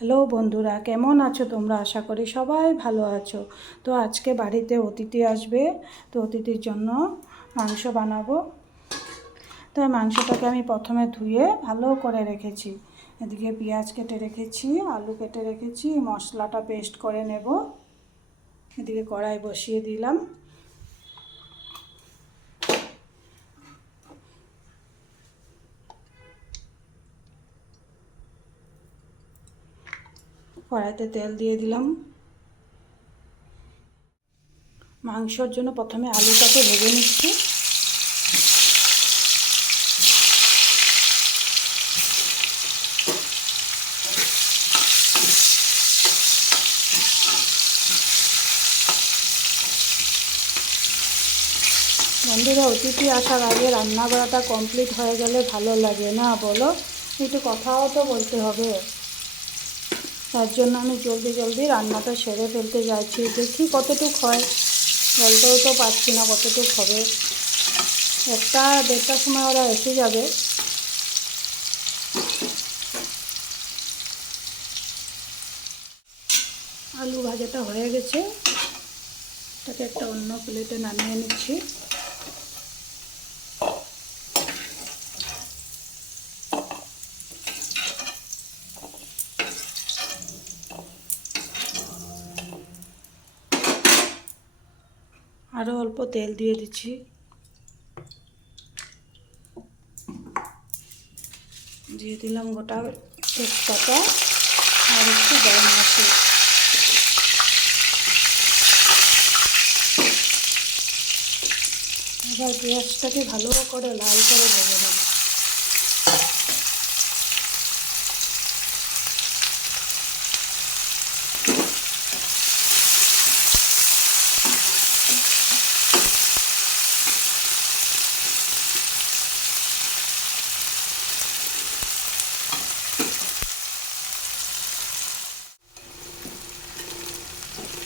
Hello বন্ধুরা, কেমন আছো তোমরা? আশা করি সবাই ভালো আছো। তো আজকে বাড়িতে অতিথি আসবে, তো অতিথির জন্য মাংস বানাবো। তো মাংসটাকে আমি প্রথমে ধুয়ে ভালো করে রেখেছি। এদিকে পেঁয়াজ কেটে রেখেছি, আলু কেটে রেখেছি, মশলাটা পেস্ট করে নেব। এদিকে কড়াই বসিয়ে দিলাম। কড়াইতে তেল দিয়ে দিলাম। মাংসর জন্য প্রথমে আলুটাকে ভেজে নিচ্ছি। বন্ধুরা, অতিথি আসার আগে রান্না করাটা কমপ্লিট হয়ে গেলে ভালো লাগে না, বলো? একটু কথাও তো বলতে হবে। তার জন্য আমি জলদি জলদি রান্নাটা সেরে ফেলতে যাচ্ছি। দেখি কতটুক হয়, বলতেও তো পারছি না কতটুক হবে। 1-1:30টার সময় ওরা এসে যাবে। আলু ভাজাটা হয়ে গেছে, এটাকে একটা অন্য প্লেটে নামিয়ে নিচ্ছি। আরও অল্প তেল দিয়ে দিচ্ছি। দিয়ে দিলাম গোটা তেজপাতা আর একটু গরম মশলা। এবার পেঁয়াজটাকে ভালো করে লাল করে ভেজে নেব।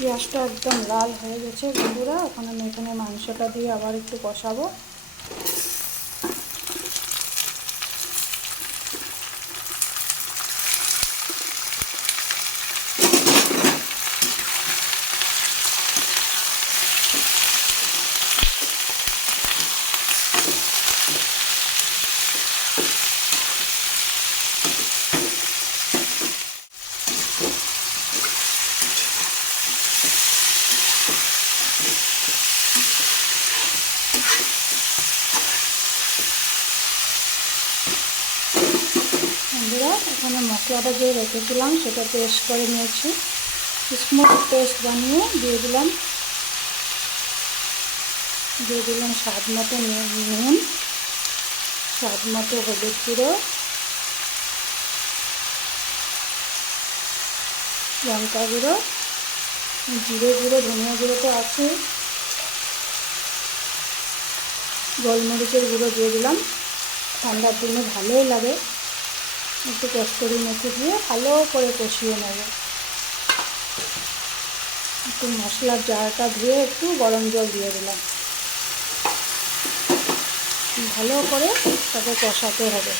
পেঁয়াজটা একদম লাল হয়ে গেছে বন্ধুরা। এখন আমি এখানে মাংসটা দিয়ে আবার একটু কষাবো। বন্ধুরা, এখানে মশলাটা যে রেখেছিলাম সেটা পেস্ট করে নিয়েছি। স্মুথ পেস্ট বানিয়ে দিয়ে দিলাম স্বাদ মতো নুন, স্বাদ মতো হলুদ গুঁড়ো, লঙ্কা গুঁড়ো, জিরে গুঁড়ো, ধনিয়া গুঁড়ো তো আছে, গোলমরিচের গুঁড়ো দিয়ে দিলাম। ঠান্ডার দিনে ভালোই লাগে। একটু কস্তুরি মেথি দিয়ে ভালো করে কষিয়ে নেব। একটু মশলার জারটা ধুয়ে একটু গরম জল দিয়ে দিলাম। ভালো করে তাকে কষাতে হবে।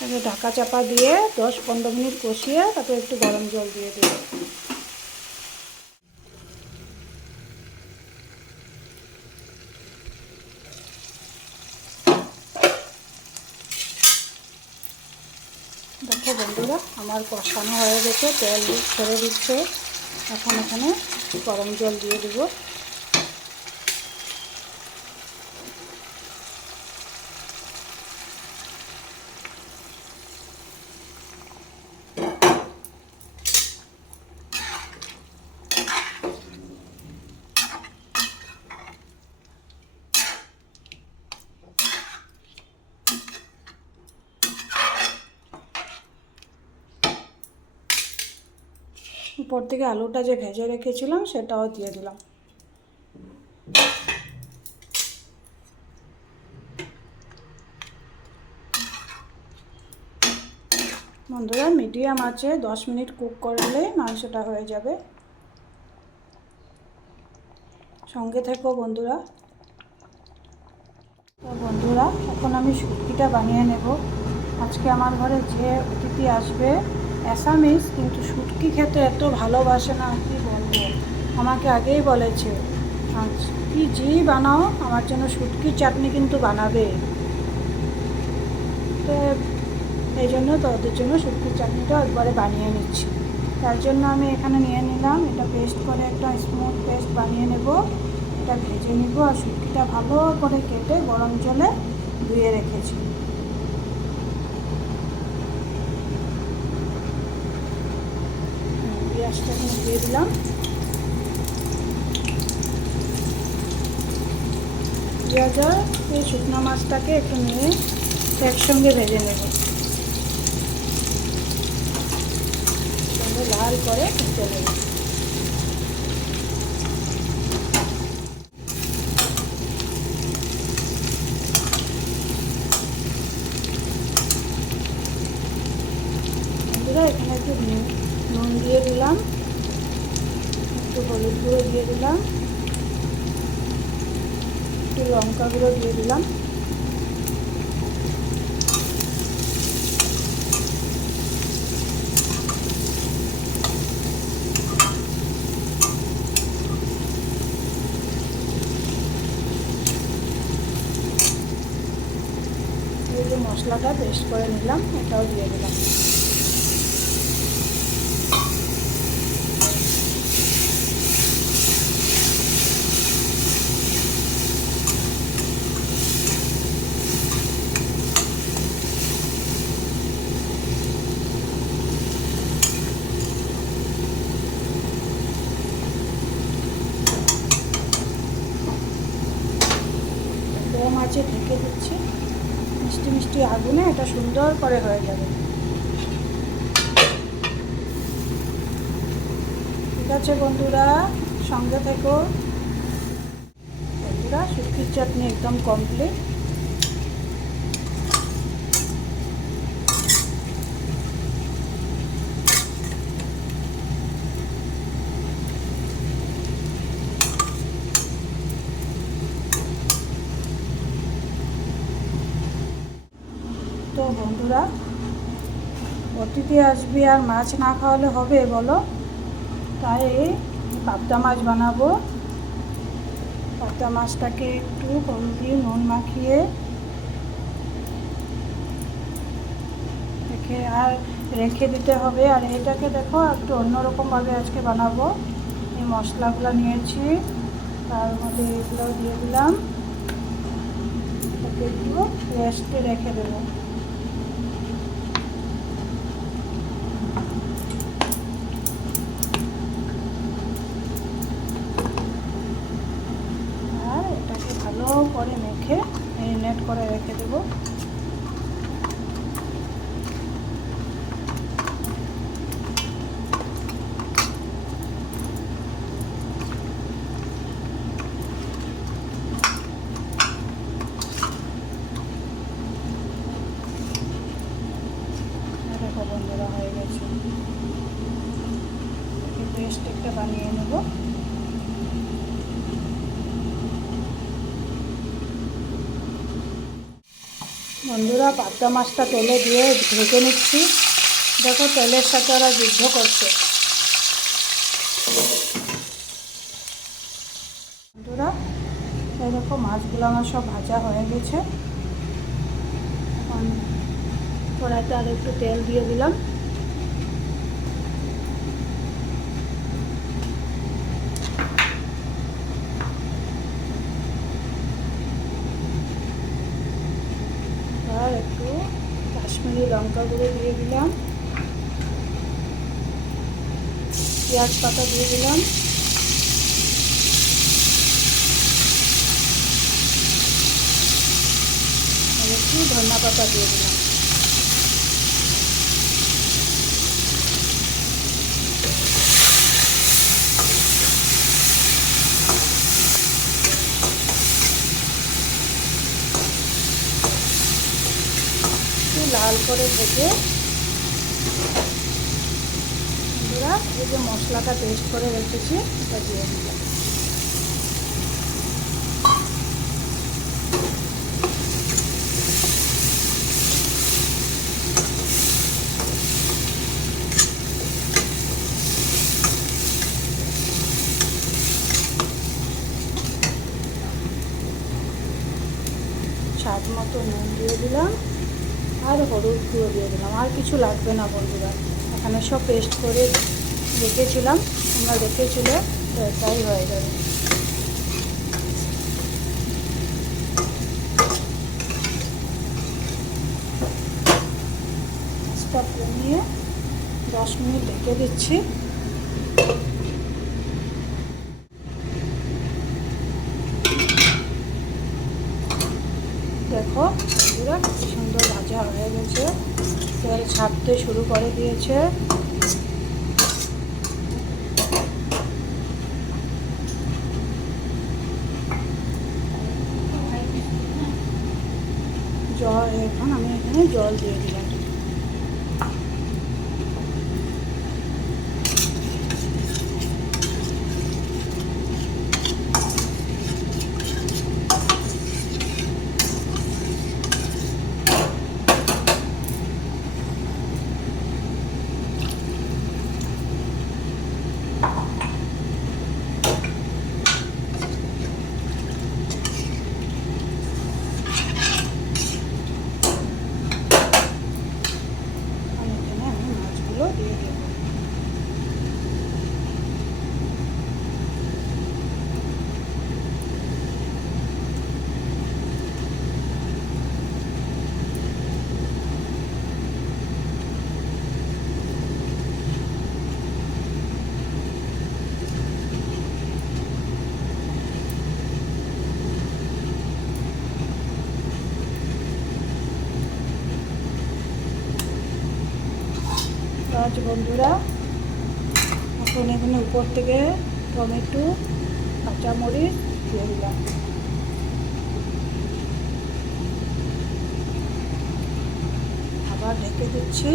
তাকে ঢাকা চাপা দিয়ে 10-15 মিনিট কষিয়ে তারপরে একটু গরম জল দিয়ে দেব। দেখো বন্ধুরা, আমার কষানো হয়ে গেছে, তেল ছেড়ে দিচ্ছে। এখন এখানে গরম জল দিয়ে দেবো। উপর থেকে আলুটা যে ভেজে রেখেছিলাম সেটাও দিয়ে দিলাম। বন্ধুরা মিডিয়াম আছে 10 মিনিট কুক করলে মাংসটা হয়ে যাবে। সঙ্গে থেকো বন্ধুরা। তো বন্ধুরা এখন আমি শুটকিটা বানিয়ে নেব। আজকে আমার ঘরে যে অতিথি আসবে অ্যাসামিস, কিন্তু শুটকি খেতে এত ভালোবাসে না, কি বলবো। আমাকে আগেই বলেছে কি জি বানাও আমার জন্য শুটকির চাটনি কিন্তু বানাবে। তো এই জন্য তো ওদের জন্য শুটকির চাটনিটা একবারে বানিয়ে নিচ্ছি। তার জন্য আমি এখানে নিয়ে নিলাম, এটা পেস্ট করে একটা স্মুথ পেস্ট বানিয়ে নেব। এটা ভেজে নিব আর শুটকিটা ভালো করে কেটে গরম জলে ধুয়ে রেখেছি। পেঁয়াজটা দিয়ে দিলাম। পেঁয়াজ আর এই শুকনো মাছটাকে একটু নিয়ে একসঙ্গে ভেজে নেব, লাল করে ভেজে নেব। বন্ধুরা এখানে একটু নুন দিয়ে দিলাম, একটু হলুদ গুঁড়ো দিয়ে দিলাম, একটু লঙ্কা গুঁড়ো দিয়ে দিলাম। এই যে মশলাটা পেস্ট করে নিলাম এটাও দিয়ে দিলাম। কম আঁচে ঢেকে দিচ্ছি, মিষ্টি মিষ্টি আগুনে এটা সুন্দর করে হয়ে যাবে। ঠিক আছে বন্ধুরা, সঙ্গে থেকো। বন্ধুরা শুটকির চাটনি একদম কমপ্লিট। তো বন্ধুরা অতিথি আসবে আর মাছ না খাওয়ালে হবে বলো, তাই পাবদা মাছ বানাবো। পাবদা মাছটাকে একটু হলদি নুন মাখিয়ে রেখে দিতে হবে। আর এটাকে দেখো একটু অন্যরকমভাবে আজকে বানাবো। এই মশলাগুলো নিয়েছি, তার মধ্যে এগুলো দিয়ে দিলাম, এটাকে একটু রেস্টে রেখে দেবো। আর এটাকে ভালো করে মেখে ম্যারিনেট করে রেখে দেবো। দেখো বন্ধুরা হয়ে গেছে, পেস্ট একটা বানিয়ে নেব। বন্ধুরা পাবদা মাছটা তেলে দিয়ে ভেজে নিচ্ছি। দেখো তেলের সাথে ওরা যুদ্ধ করছে। বন্ধুরা এই দেখো মাছগুলো আমার সব ভাজা হয়ে গেছে। এখন কড়াইতে আর একটু তেল দিয়ে দিলাম। আর একটু কাশ্মীরি লঙ্কা গুঁড়ো দিয়ে দিলাম, পেঁয়াজ পাতা দিয়ে দিলাম, আর একটু ধনিয়া পাতা দিয়ে দিলাম। একটু লাল করে ভেজে বন্ধুরা এই যে মশলাটা পেস্ট করে রেখেছি এটা দিয়ে দিলাম। স্বাদ মতো নুন দিয়ে দিলাম আর হলুদ গুঁড়ো দিয়ে দিলাম। আর কিছু লাগবে না বন্ধুরা, এখানে সব পেস্ট করে রেখেছিলাম, তোমরা দেখেছিলে, তো এটাই হয়ে যাবে। গ্যাসটা কমিয়ে 10 মিনিট ঢেকে দিচ্ছি। দেখো বন্ধুরা কি সুন্দর ভাজা হয়ে গেছে, তেল ছাড়তে শুরু করে দিয়েছে। এখন আমি এখানে জল দিয়ে দিলাম। দিয়ে দেব। আজ বন্ধুরা এখন এখানে উপর থেকে টমেটো কাঁচামরিচ দিয়ে দিলাম। আবার ঢেকে দিচ্ছি।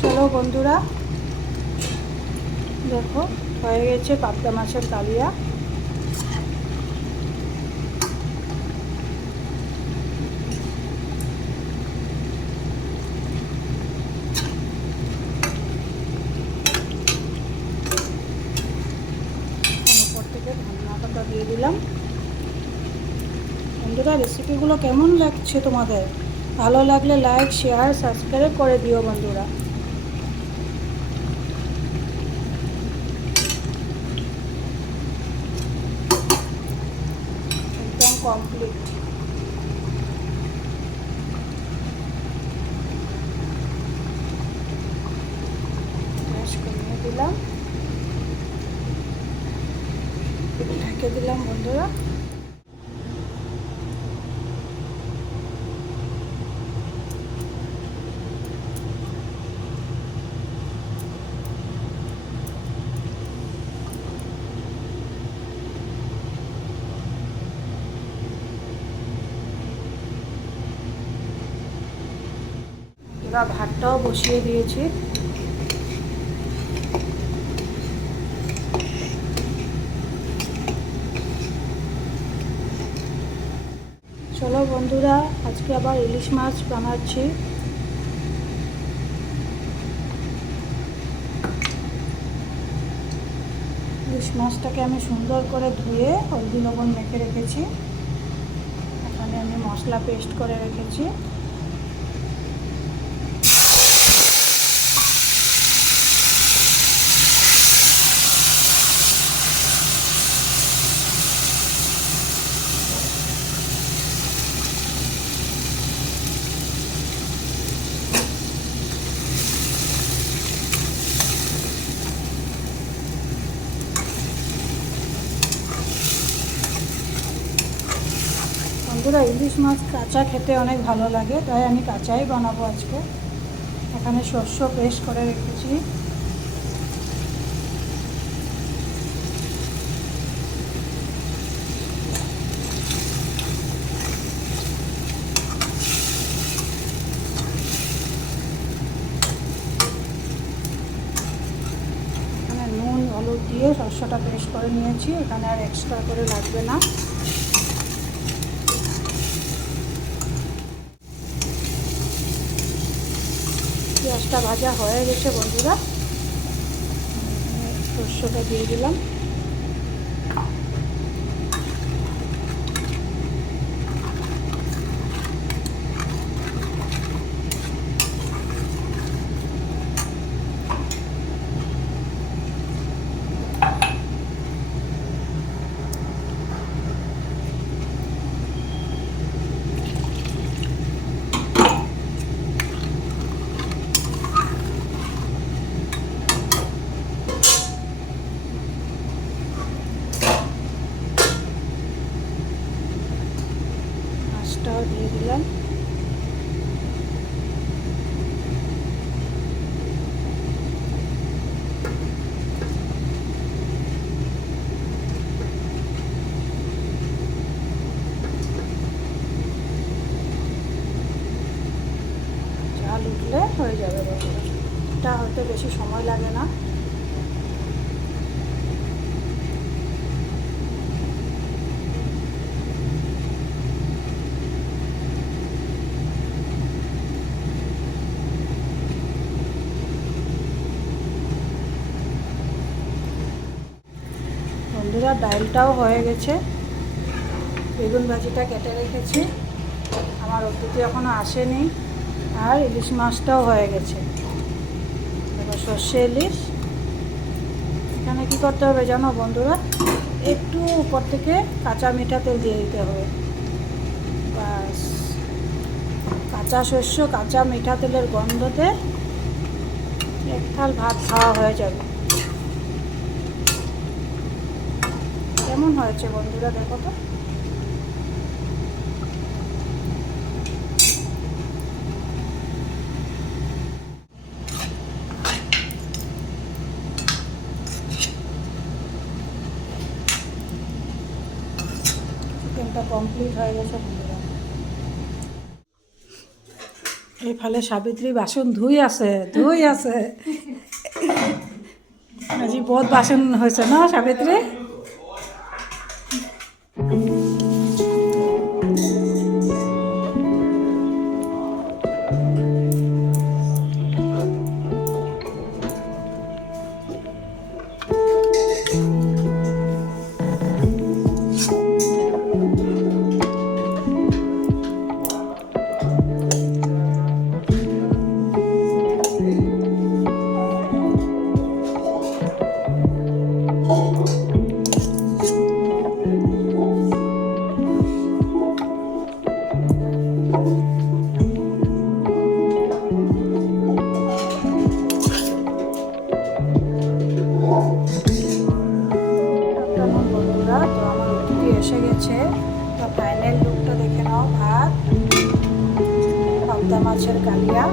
চলো বন্ধুরা দেখো হয়ে গেছে পাবদা মাছের কালিয়া। দিয়ে দিলাম। বন্ধুরা রেসিপিগুলো কেমন লাগছে তোমাদের? ভালো লাগলে লাইক শেয়ার সাবস্ক্রাইব করে দিও বন্ধুরা। একদম কমপ্লিট। গ্যাস কমিয়ে দিলাম, ঢেকে দিলাম বন্ধুরা। এবার ভাতটাও বসিয়ে দিয়েছি। চলো বন্ধুরা আজকে আবার ইলিশ মাছ বানাচ্ছি। ইলিশ মাছটাকে আমি সুন্দর করে ধুয়ে হলদি লবণ মেখে রেখেছি। এখানে আমি মশলা পেস্ট করে রেখেছি। বন্ধুরা ইলিশ মাছ কাঁচা খেতে অনেক ভালো লাগে, তাই আমি কাঁচাই বানাবো আজকে। এখানে শস্য পেস্ট করে রেখেছি। সর্ষেটা পেস্ট করে নিয়েছি, এখানে আর এক্সট্রা করে লাগবে না। পেঁয়াজটা ভাজা হয়ে গেছে বন্ধুরা, সর্ষেটা দিয়ে দিলাম। মাছটাও দিয়ে দিলাম। ঝাল উঠলে হয়ে যাবে বন্ধুরা, এটা হতে বেশি সময় লাগে না। বন্ধুরা ডালটাও হয়ে গেছে, বেগুন ভাজিটা কেটে রেখেছি, আমার অতিথি এখনও আসেনি, আর ইলিশ মাছটাও হয়ে গেছে। এবার সর্ষে ইলিশ। এখানে কী করতে হবে জানো বন্ধুরা, একটু উপর থেকে কাঁচা মিঠা তেল দিয়ে দিতে হবে, বাস। কাঁচা শস্য কাঁচা মিঠা তেলের গন্ধতে এক থাল ভাত খাওয়া হয়ে যাবে। কেমন হয়েছে বন্ধুরা দেখো তো। চিকেনটা কমপ্লিট হয়ে গেছে বন্ধুরা। এইফালে সাবিত্রী বাসন ধুই আছে। আজি বহুত বাসন হয়েছে না সাবিত্রী। বন্ধুরা তো আমার অতিথি এসে গেছে, তো ফাইনাল লুকটা দেখে নাও। ভাত, পাবদা মাছের কালিয়া,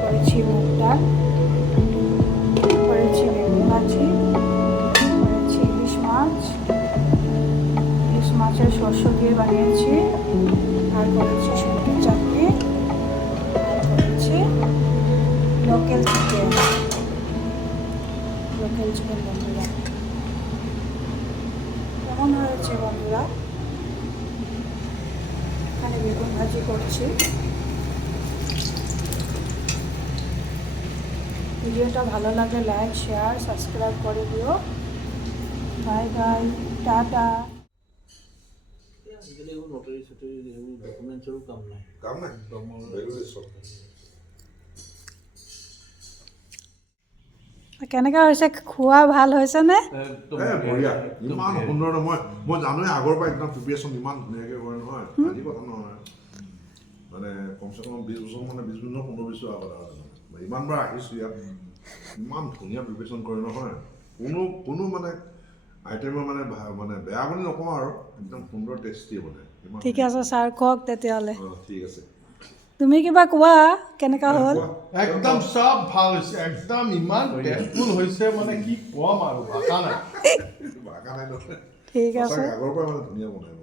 করেছি মুগ ডাল, করেছি বেগুন ভাজি, করেছি ইলিশ মাছের শস্য দিয়ে বানিয়েছি, আর করেছি শুটকির চাটনি, আর করেছি লোকাল চিকেন বন্ধুরা। কেমন হয়েছে বন্ধুরা? এখানে বেগুন ভাজি করছি। ভিডিওটা ভালো লাগলে লাইক, শেয়ার, সাবস্ক্রাইব করে দিও। Bye bye, tata. কেনেকুৱা হৈছে? খোৱা ভাল হৈছে নে? বঢ়িয়া, ইমান সুন্দৰ। মই জানোৱে আগৰ পৰা একদম প্ৰিপেৰেশ্যন ইমান ধুনীয়াকৈ কৰে নহয়, আজি কথা নহয়, মানে কমচে কম 20 বছৰ, মানে 20 বছৰ 15 বছৰ আগত ইমানবাৰ আহিছোঁ ইয়াত, ইমান ধুনীয়া প্ৰিপেৰেশ্যন কৰে নহয়, কোনো মানে আইটেমৰ মানে বেয়া বুলি নকওঁ আৰু, একদম সুন্দৰ টেষ্টি বনায়। ঠিক আছে ছাৰ, কওক তেতিয়াহ'লে। ঠিক আছে, তুমি কিবা কোৱা, কেনেকুৱা হ'ল? একদম সব ভাল হৈছে, একদম ইমান টেষ্টফুল হৈছে, মানে কি কম আৰু, ভাষা নাই। ঠিক আছে, আগৰ পৰা মানে ধুনীয়া বনায়।